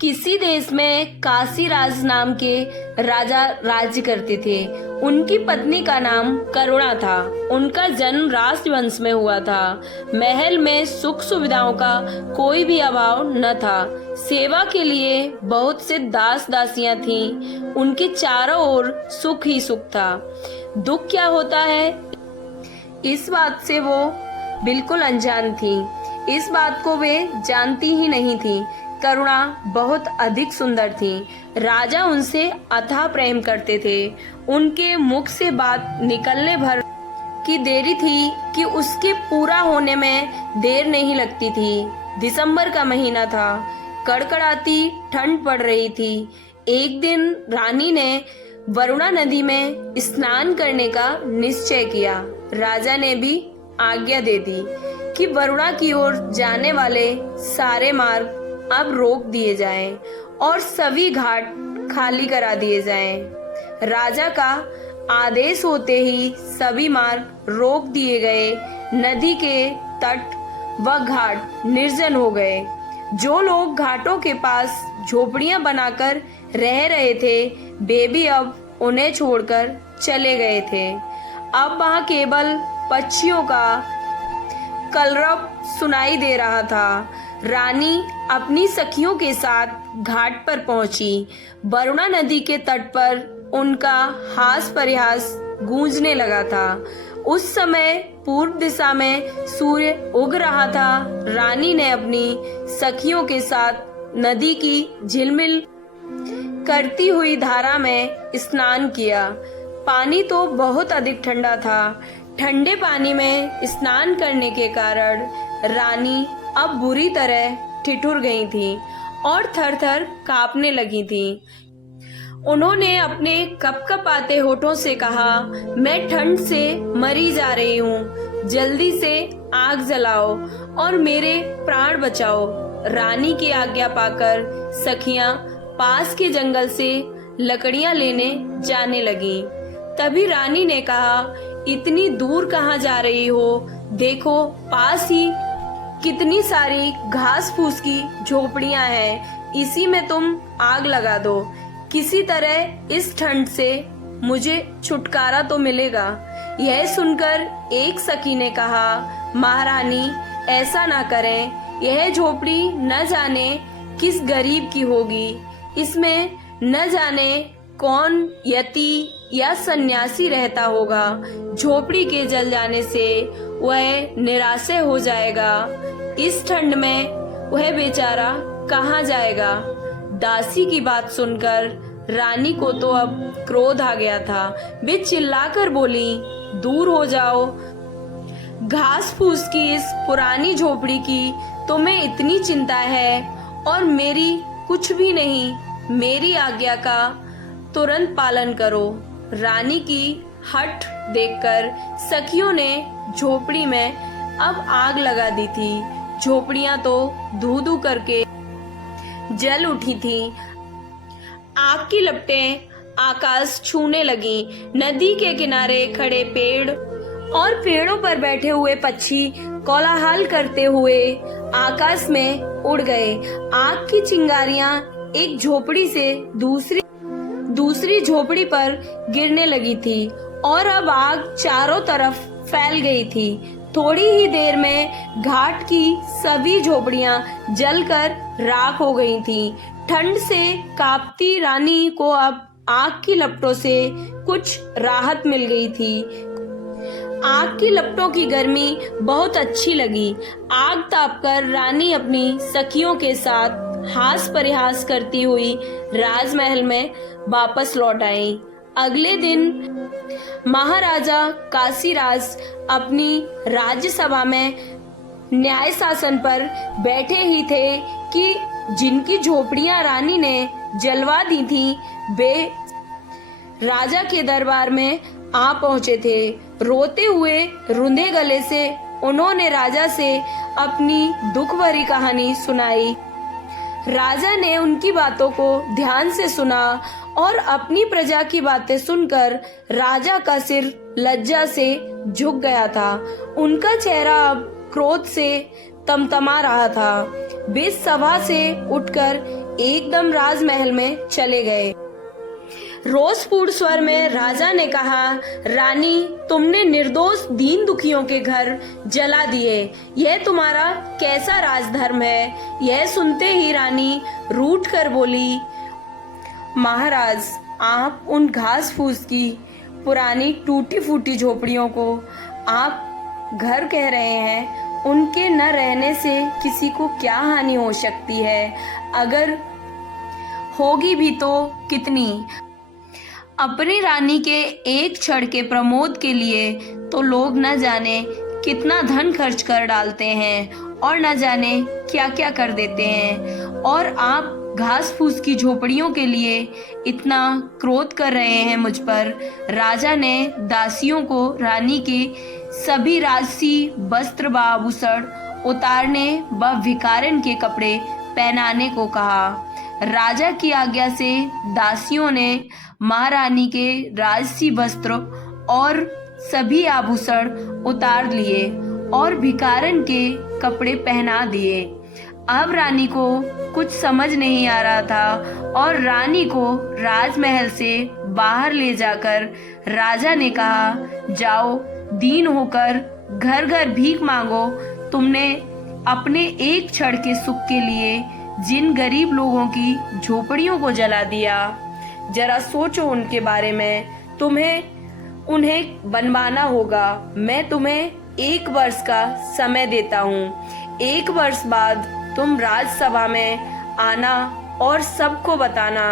किसी देश में काशीराज नाम के राजा राज्य करते थे। उनकी पत्नी का नाम करुणा था। उनका जन्म राजवंश में हुआ था। महल में सुख सुविधाओं का कोई भी अभाव न था। सेवा के लिए बहुत से दास दासियां थीं। उनके चारों ओर सुख ही सुख था। दुख क्या होता है, इस बात से वो बिल्कुल अनजान थी। इस बात को वे जानती ही नहीं थी। करुणा बहुत अधिक सुंदर थी। राजा उनसे अथाह प्रेम करते थे। उनके मुख से बात निकलने भर की देरी थी कि उसके पूरा होने में देर नहीं लगती थी। दिसंबर का महीना था। कड़कड़ाती ठंड पड़ रही थी। एक दिन रानी ने वरुणा नदी में स्नान करने का निश्चय किया। राजा ने भी आज्ञा दे दी कि वरुणा की ओर जाने वाले सारे मार्ग अब रोक दिए जाएं और सभी घाट खाली करा दिए जाएं। राजा का आदेश होते ही सभी मार्ग रोक दिए गए। नदी के तट व घाट निर्जन हो गए। जो लोग घाटों के पास झोपड़ियां बनाकर रह रहे थे, वे भी अब उन्हें छोड़कर चले गए थे। अब वहां केवल पक्षियों का कलरव सुनाई दे रहा था। रानी अपनी सखियों के साथ घाट पर पहुंची। वरुणा नदी के तट पर उनका हास परिहास गूंजने लगा था। उस समय पूर्व दिशा में सूर्य उग रहा था। रानी ने अपनी सखियों के साथ नदी की झिलमिल करती हुई धारा में स्नान किया। पानी तो बहुत अधिक ठंडा था। ठंडे पानी में स्नान करने के कारण रानी अब बुरी तरह ठिठुर गई थी और थर-थर कांपने लगी थी। उन्होंने अपने कपकपाते होठों से कहा, मैं ठंड से मरी जा रही हूँ। जल्दी से आग जलाओ और मेरे प्राण बचाओ। रानी की आज्ञा पाकर सखियां पास के जंगल से लकड़ियां लेने जाने लगीं। तभी रानी ने कहा, इतनी दूर कहाँ जा रही हो? देखो पास ही कितनी सारी घास फूस की झोपड़ियां हैं। इसी में तुम आग लगा दो। किसी तरह इस ठंड से मुझे छुटकारा तो मिलेगा। यह सुनकर एक सखी ने कहा, महारानी ऐसा ना करें। यह झोपड़ी न जाने किस गरीब की होगी। इसमें न जाने कौन यति या सन्यासी रहता होगा। झोपड़ी के जल जाने से वह निराशे हो जाएगा। इस ठंड में वह बेचारा कहाँ जाएगा? दासी की बात सुनकर रानी को तो अब क्रोध आ गया था। वे चिल्लाकर बोली, दूर हो जाओ। घास फूस की इस पुरानी झोपड़ी की तुम्हें इतनी चिंता है और मेरी कुछ भी नहीं। मेरी आज्ञा का तुरंत पालन करो। रानी की हठ देखकर सखियों ने झोपड़ी में अब आग लगा दी थी। झोपड़ियां तो धू धू करके जल उठी थी। आग की लपटें आकाश छूने लगी। नदी के किनारे खड़े पेड़ और पेड़ों पर बैठे हुए पक्षी कोलाहल करते हुए आकाश में उड़ गए। आग की चिंगारियां एक झोपड़ी से दूसरी झोपड़ी पर गिरने लगी थी और अब आग चारों तरफ फैल गई थी। थोड़ी ही देर में घाट की सभी झोपड़ियां जलकर राख हो गई थीं। ठंड से कांपती रानी को अब आग की लपटों से कुछ राहत मिल गई थी। आग की लपटों की गर्मी बहुत अच्छी लगी। आग तापकर रानी अपनी सखियों के साथ हास परिहास करती हुई राजमहल में वापस लौट आई। अगले दिन महाराजा काशीराज अपनी राज्यसभा में न्याय शासन पर बैठे ही थे कि जिनकी झोपड़ियां रानी ने जलवा दी थी, वे राजा के दरबार में आ पहुंचे थे। रोते हुए रुंधे गले से उन्होंने राजा से अपनी दुख भरी कहानी सुनाई। राजा ने उनकी बातों को ध्यान से सुना और अपनी प्रजा की बातें सुनकर राजा का सिर लज्जा से झुक गया था। उनका चेहरा अब क्रोध से तमतमा रहा था। वे सभा से उठकर एकदम राजमहल में चले गए। रोषपूर्ण स्वर में राजा ने कहा, रानी, तुमने निर्दोष दीन दुखियों के घर जला दिए। यह तुम्हारा कैसा राजधर्म है? यह सुनते ही रानी रूठ कर बोली, महाराज, आप उन घास फूस की पुरानी टूटी फूटी झोपड़ियों को आप घर कह रहे हैं। उनके न रहने से किसी को क्या हानि हो सकती है? अगर होगी भी तो कितनी? अपनी रानी के एक क्षण के प्रमोद के लिए तो लोग न जाने कितना धन खर्च कर डालते हैं और न जाने क्या क्या कर देते हैं, और आप घास फूस की झोपड़ियों के लिए इतना क्रोध कर रहे हैं मुझ पर। राजा ने दासियों को रानी के सभी राजसी वस्त्र व आभूषण उतारने व भिखारन के कपड़े पहनाने को कहा। राजा की आज्ञा से दासियों ने महारानी के राजसी वस्त्र और सभी आभूषण उतार लिए और भिखारन के कपड़े पहना दिए। अब रानी को कुछ समझ नहीं आ रहा था और रानी को राजमहल से बाहर ले जाकर राजा ने कहा, जाओ, दीन होकर घर घर भीख मांगो। तुमने अपने एक क्षण के सुख के लिए जिन गरीब लोगों की झोपड़ियों को जला दिया, जरा सोचो उनके बारे में। तुम्हें उन्हें बनवाना होगा। मैं तुम्हें 1 वर्ष का समय देता हूँ। 1 वर्ष बाद तुम राजसभा में आना और सबको बताना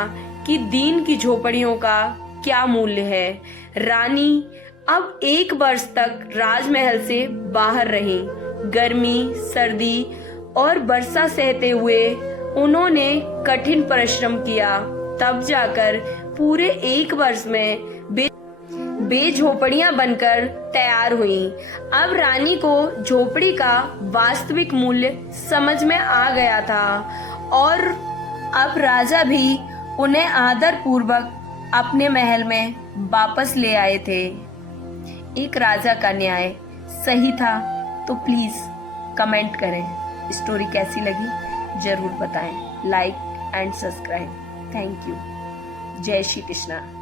कि दीन की झोपड़ियों का क्या मूल्य है। रानी अब 1 वर्ष तक राजमहल से बाहर रही। गर्मी, सर्दी और वर्षा सहते हुए उन्होंने कठिन परिश्रम किया। तब जाकर पूरे 1 वर्ष में बेझोपड़ियां बनकर तैयार हुई। अब रानी को झोपड़ी का वास्तविक मूल्य समझ में आ गया था और अब राजा भी उन्हें आदर पूर्वक अपने महल में वापस ले आए थे। एक राजा का न्याय सही था? तो प्लीज कमेंट करें। स्टोरी कैसी लगी जरूर बताएं। Like and subscribe. Thank you. जय श्री कृष्णा।